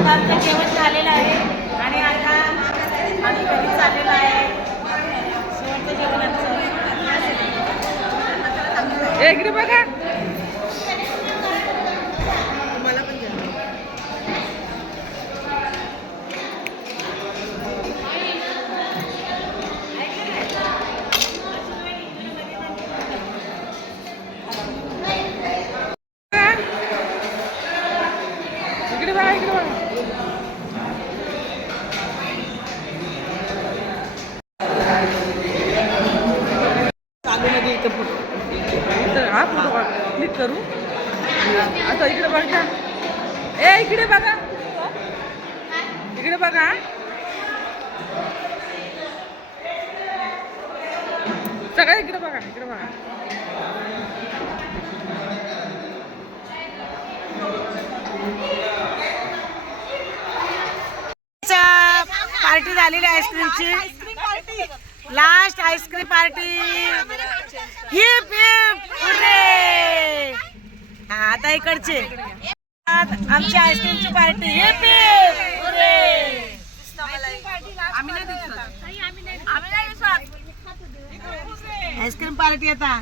दुपारचं जेवण झालेलं आहे आणि आता आम्ही घरी चाललेलो आहे. शेवटचं जेवणाचं इकडे बघा. मला पण द्या. इकडे बघा, इकडे बघा. हा फोटो क्लिक करू. आता इकडे बघा. इकडे बघा, इकडे बघा. सगळं इकडे बघा, इकडे बघा. पार्टी झालेली आईस्क्रीमची. Last ice cream party. Hip hip hurray. हा आता इकडचे आमची आईस्क्रीमची party. Hip hip hurray. Ice cream party आता.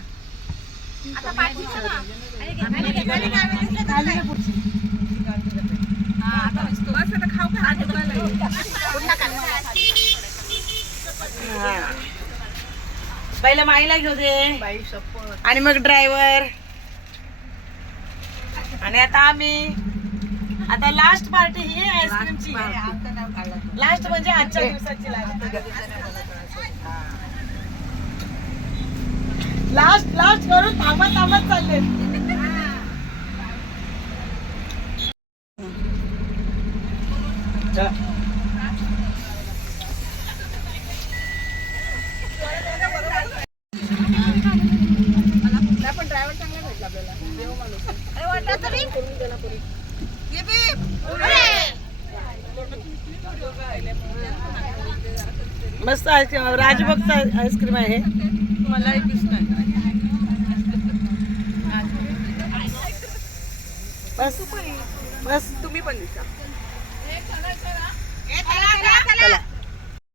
पहिला माईला घेऊ दे आणि मग ड्रायव्हर आणि आता आम्ही. आता लास्ट पार्टी ही आईस्क्रीमची. लास्ट म्हणजे आजच्या दिवसाची लास्ट लास्ट करून थांबत थांबत चालले. मस्त आईस्क्रीम. राजभोगचा आईस्क्रीम आहे. मला एक बस बस तुम्ही पण दिसा. चला.